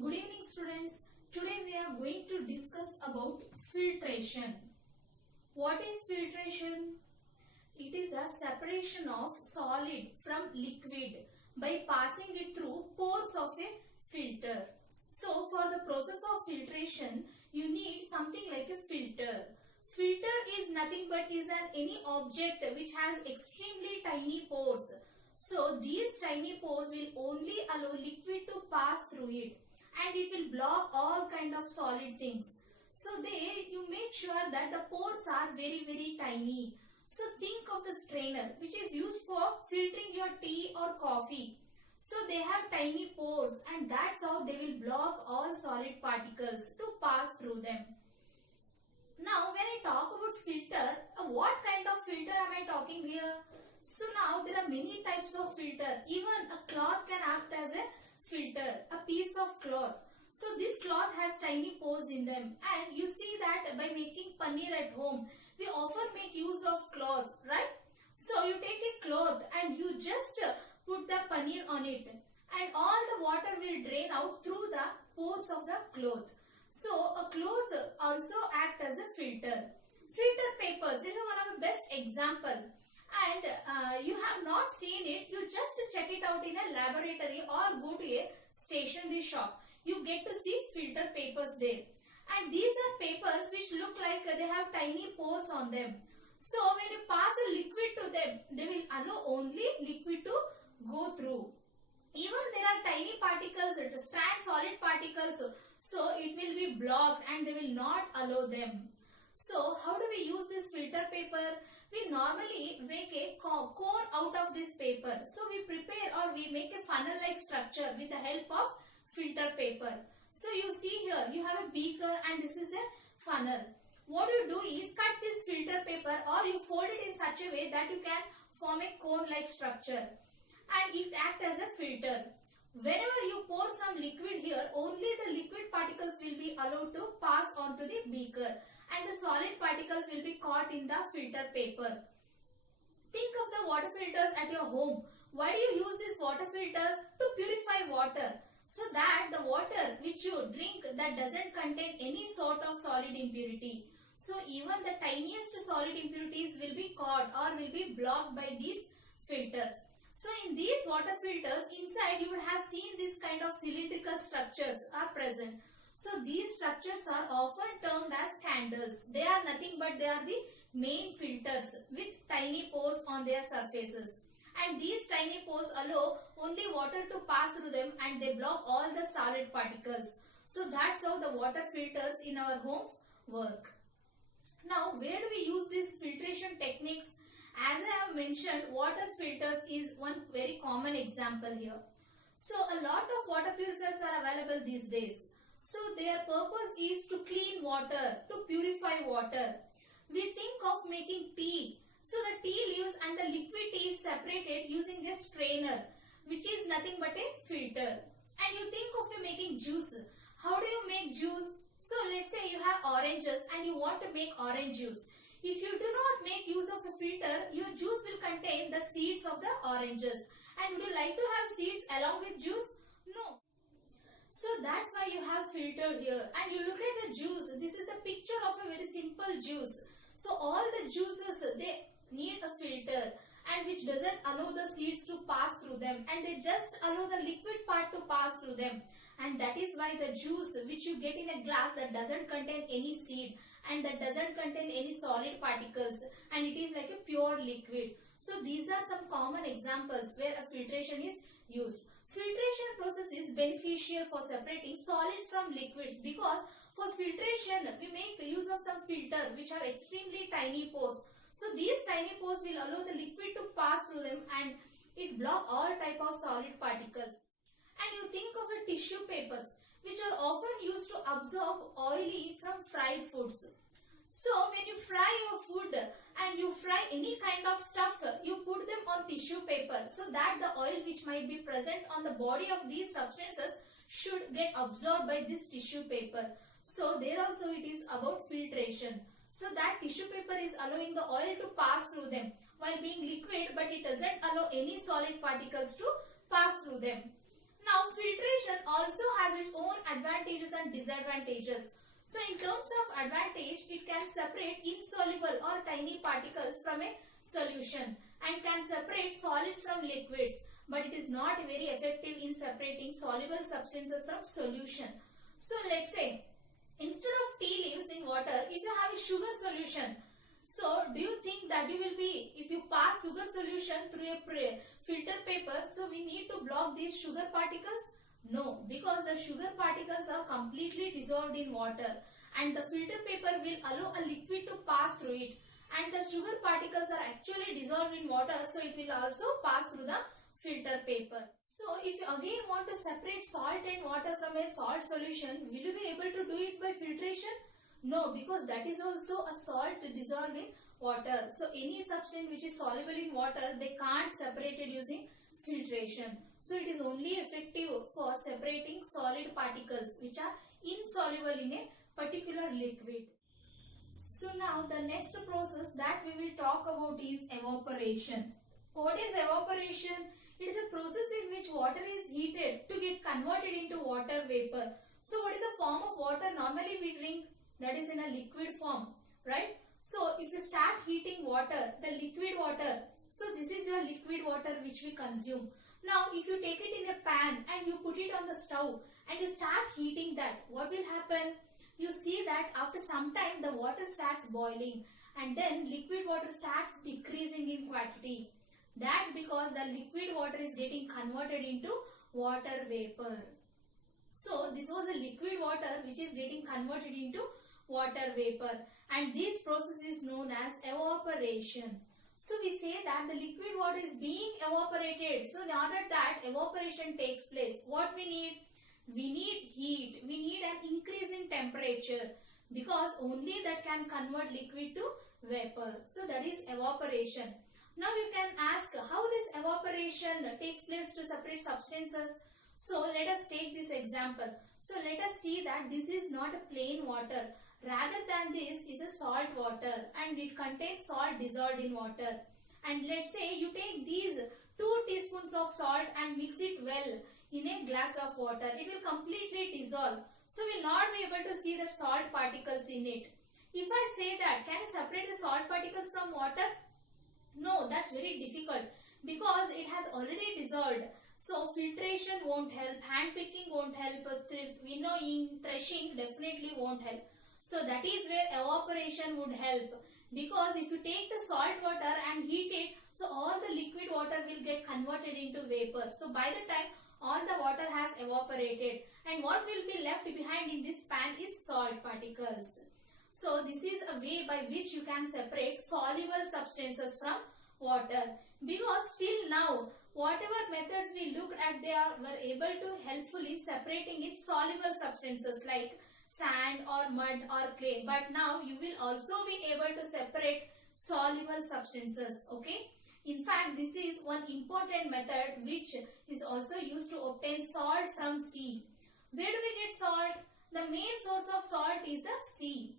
Good evening students. Today we are going to discuss about filtration. What is filtration? It is a separation of solid from liquid by passing it through pores of a filter. So for the process of filtration, you need something like a filter. Filter is nothing but is any object which has extremely tiny pores. So these tiny pores will only allow liquid to pass through it, and it will block all kind of solid things. So you make sure that the pores are very tiny. So think of the strainer which is used for filtering your tea or coffee. So they have tiny pores, and that's how they will block all solid particles to pass through them. Now when I talk about filter, what kind of filter am I talking here? So now there are many types of filter. Even a cloth can act as a filter, a piece of cloth. So this cloth has tiny pores in them, and you see that by making paneer at home, we often make use of cloths, right? So you take a cloth and you just put the paneer on it, and all the water will drain out through the pores of the cloth. So a cloth also act as a filter. Filter papers, this is one of the best example. And you have not seen it, you just check it out in a laboratory or go to a stationery shop. You get to see filter papers there. And these are papers which look like they have tiny pores on them. So when you pass a liquid to them, they will allow only liquid to go through. Even there are tiny particles, strand solid particles, so it will be blocked and they will not allow them. So how do we use this filter paper? We normally make a cone out of this paper. So we prepare or we make a funnel like structure with the help of filter paper. So you see here you have a beaker and this is a funnel. What you do is cut this filter paper or you fold it in such a way that you can form a cone like structure, and it acts as a filter. Whenever you pour some liquid here, only the liquid particles will be allowed to pass on to the beaker, and the solid particles will be caught in the filter paper. Think of the water filters at your home. Why do you use these water filters? To purify water, so that the water which you drink that doesn't contain any sort of solid impurity. So even the tiniest solid impurities will be caught or will be blocked by these filters. So in these water filters, inside you would have seen this kind of cylindrical structures are present. So these structures are often termed as candles. They are nothing but they are the main filters with tiny pores on their surfaces. And these tiny pores allow only water to pass through them, and they block all the solid particles. So that's how the water filters in our homes work. Now where do we use these filtration techniques? As I have mentioned, water filters is one very common example here. So a lot of water purifiers are available these days. So their purpose is to clean water, to purify water. We think of making tea. So the tea leaves and the liquid tea is separated using a strainer, which is nothing but a filter. And you think of making juice. How do you make juice? So let's say you have oranges and you want to make orange juice. If you do not make use of a filter, your juice will contain the seeds of the oranges. And would you like to have seeds along with juice? No. So that's why you have filter here. And you look at the juice. This is the picture of a very simple juice. So all the juices, they need a filter, and which doesn't allow the seeds to pass through them, and they just allow the liquid part to pass through them. And that is why the juice which you get in a glass that doesn't contain any seed and that doesn't contain any solid particles, and it is like a pure liquid. So these are some common examples where a filtration is used. Filtration process is beneficial for separating solids from liquids, because for filtration we make use of some filter which have extremely tiny pores. So these tiny pores will allow the liquid to pass through them, and it block all type of solid particles. And you think of a tissue papers which are often used to absorb oily from fried foods. So when you fry your food and you fry any kind of stuff, you put them on tissue paper so that the oil which might be present on the body of these substances should get absorbed by this tissue paper. So there also it is about filtration. So that tissue paper is allowing the oil to pass through them while being liquid, but it doesn't allow any solid particles to pass through them. Now filtration also has its own advantages and disadvantages. So in terms of advantage, it can separate insoluble or tiny particles from a solution and can separate solids from liquids, but it is not very effective in separating soluble substances from solution. So let's say instead of tea leaves in water, if you have a sugar solution, so do you think that you will be, if you pass sugar solution through a filter paper, so we need to block these sugar particles? No, because the sugar particles are completely dissolved in water and the filter paper will allow a liquid to pass through it, and the sugar particles are actually dissolved in water, so it will also pass through the filter paper. So if you again want to separate salt and water from a salt solution, will you be able to do it by filtration? No, because that is also a salt dissolved in water. So any substance which is soluble in water, they can't separate it using filtration. So it is only effective for separating solid particles which are insoluble in a particular liquid. So now the next process that we will talk about is evaporation. What is evaporation? It is a process in which water is heated to get converted into water vapor. So what is the form of water normally we drink? That is in a liquid form, right? So if you start heating water, the liquid water, so this is your liquid water which we consume. Now if you take it in a pan and you put it on the stove and you start heating that, what will happen? You see that after some time the water starts boiling and then liquid water starts decreasing in quantity. That's because the liquid water is getting converted into water vapor. So this was a liquid water which is getting converted into water vapor, and this process is known as evaporation. So we say that the liquid water is being evaporated. So in order that evaporation takes place, what we need? We need heat. We need an increase in temperature, because only that can convert liquid to vapor. So that is evaporation. Now you can ask how this evaporation takes place to separate substances. So let us take this example. So let us see that this is not a plain water. Rather than this is a salt water and it contains salt dissolved in water. And let's say you take these 2 teaspoons of salt and mix it well in a glass of water. It will completely dissolve. So we will not be able to see the salt particles in it. If I say that, can you separate the salt particles from water? No, that's very difficult because it has already dissolved. So filtration won't help, hand picking won't help, winnowing, threshing definitely won't help. So that is where evaporation would help, because if you take the salt water and heat it, so all the liquid water will get converted into vapor. So by the time all the water has evaporated, and what will be left behind in this pan is salt particles. So this is a way by which you can separate soluble substances from water, because till now whatever methods we looked at, they were able to helpful in separating insoluble substances like sand or mud or clay, but now you will also be able to separate soluble substances. Okay, in fact this is one important method which is also used to obtain salt from sea. Where do we get salt? The main source of salt is the sea.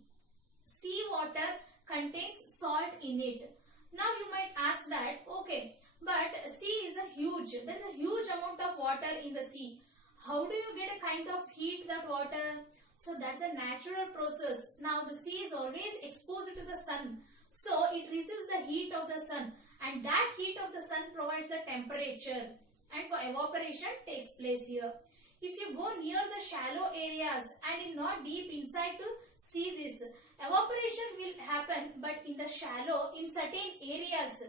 Sea water contains salt in it. Now you might ask that, okay, but sea is there is a huge amount of water in the sea. How do you get a kind of heat that water? So that's a natural process. Now the sea is always exposed to the sun. So it receives the heat of the sun, and that heat of the sun provides the temperature, and for evaporation takes place here. If you go near the shallow areas and not deep inside to see this, evaporation will happen, but in the shallow, in certain areas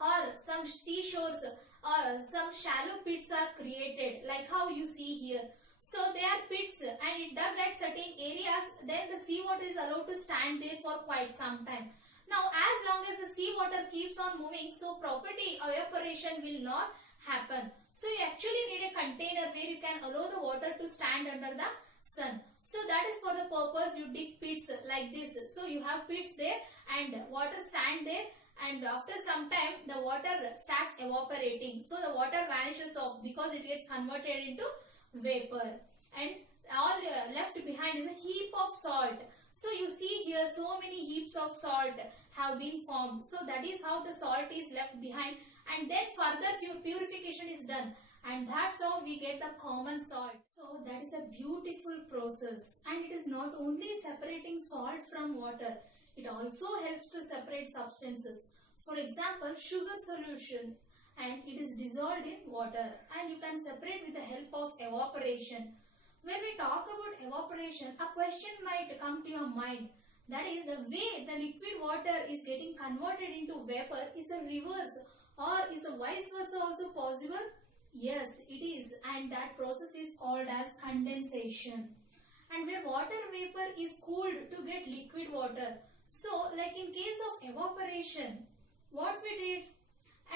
or some seashores or some shallow pits are created, like how you see here. So they are pits and it dug at certain areas, then the seawater is allowed to stand there for quite some time. Now as long as the seawater keeps on moving, so property evaporation will not happen. So you actually need a container where you can allow the water to stand under the sun. So that is for the purpose you dig pits like this. So you have pits there and water stand there, and after some time the water starts evaporating. So the water vanishes off because it gets converted into vapor, and all left behind is a heap of salt. So you see here so many heaps of salt have been formed. So that is how the salt is left behind, and then further purification is done, and that's how we get the common salt. So So that is a beautiful process, and it is not only separating salt from water, it also helps to separate substances. For example, sugar solution, and it is dissolved in water, and you can separate with the help of evaporation. When we talk about evaporation, a question might come to your mind. That is, the way the liquid water is getting converted into vapor is the reverse, or is the vice versa also possible? Yes, it is, and that process is called as condensation. And where water vapor is cooled to get liquid water. So, like in case of evaporation, what we did,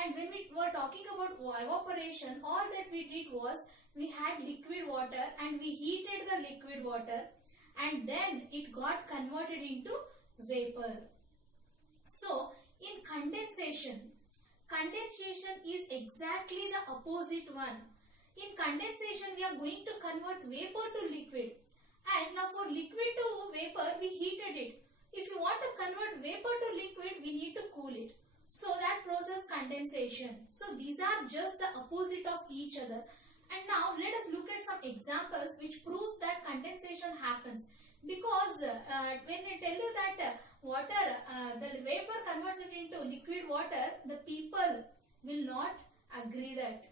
and when we were talking about evaporation, all that we did was we had liquid water and we heated the liquid water, and then it got converted into vapor. So, in condensation is exactly the opposite one. In condensation, we are going to convert vapor to liquid, and now for liquid to vapor, we heated it. If you want to convert vapor to liquid, we need to cool it. So that process condensation. So these are just the opposite of each other. And now let us look at some examples which proves that condensation happens. Because when I tell you that the vapor converts it into liquid water, the people will not agree that.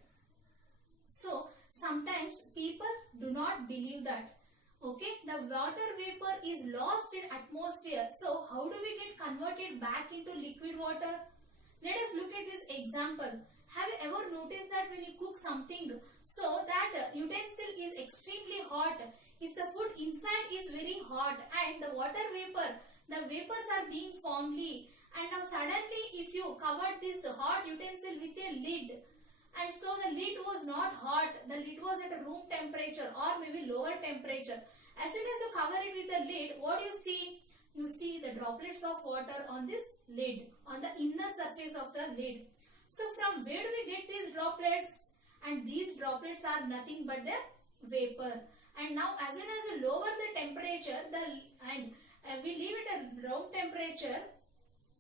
So sometimes people do not believe that. Okay, the water vapor is lost in atmosphere. So how do we get converted back into liquid water? Let us look at this example. Have you ever noticed that when you cook something, so that utensil is extremely hot, if the food inside is very hot and the water vapor, the vapors are being formally, and now suddenly if you cover this hot utensil with a lid, and so the lid was not hot, the lid was at a room temperature or maybe lower temperature. As soon as you cover it with a lid, what do you see? You see the droplets of water on this lid, on the inner surface of the lid. So from where do we get these droplets? And these droplets are nothing but the vapor. And now as soon as you lower the temperature, we leave it at room temperature,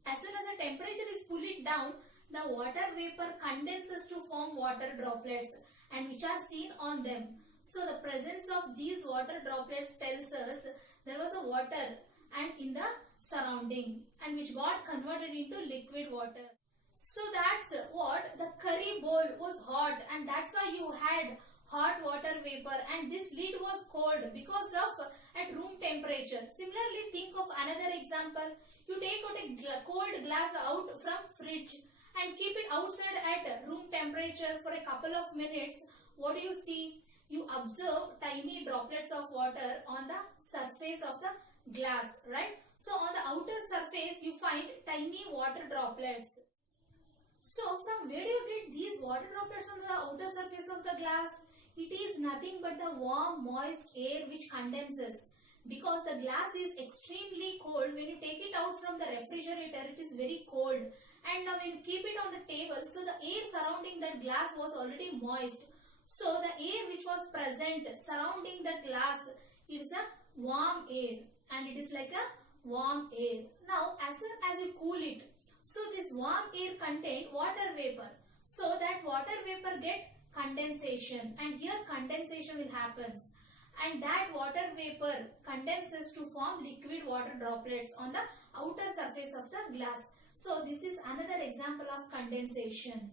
as soon as the temperature is pull it down, the water vapor condenses to form water droplets, and which are seen on them. So the presence of these water droplets tells us there was a water and in the surrounding, and which got converted into liquid water. So that's what the curry bowl was hot, and that's why you had hot water vapor, and this lid was cold because of at room temperature. Similarly, think of another example. You take out a cold glass out from fridge and keep it outside at room temperature for a couple of minutes. What do you see? You observe tiny droplets of water on the surface of the glass, right? So on the outer surface you find tiny water droplets. So from where do you get these water droplets on the outer surface of the glass? It is nothing but the warm moist air which condenses. Because the glass is extremely cold, when you take it out from the refrigerator, it is very cold. And now when you keep it on the table, so the air surrounding that glass was already moist. So the air which was present surrounding the glass, it is a warm air, and it is like a warm air. Now as soon as you cool it, so this warm air contain water vapor. So that water vapor get condensation, and here condensation will happen. And that water vapor condenses to form liquid water droplets on the outer surface of the glass. So this is another example of condensation.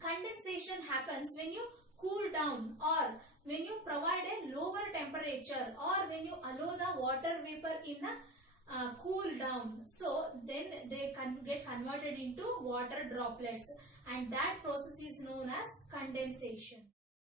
Condensation happens when you cool down, or when you provide a lower temperature, or when you allow the water vapor in a cool down. So then they can get converted into water droplets, and that process is known as condensation.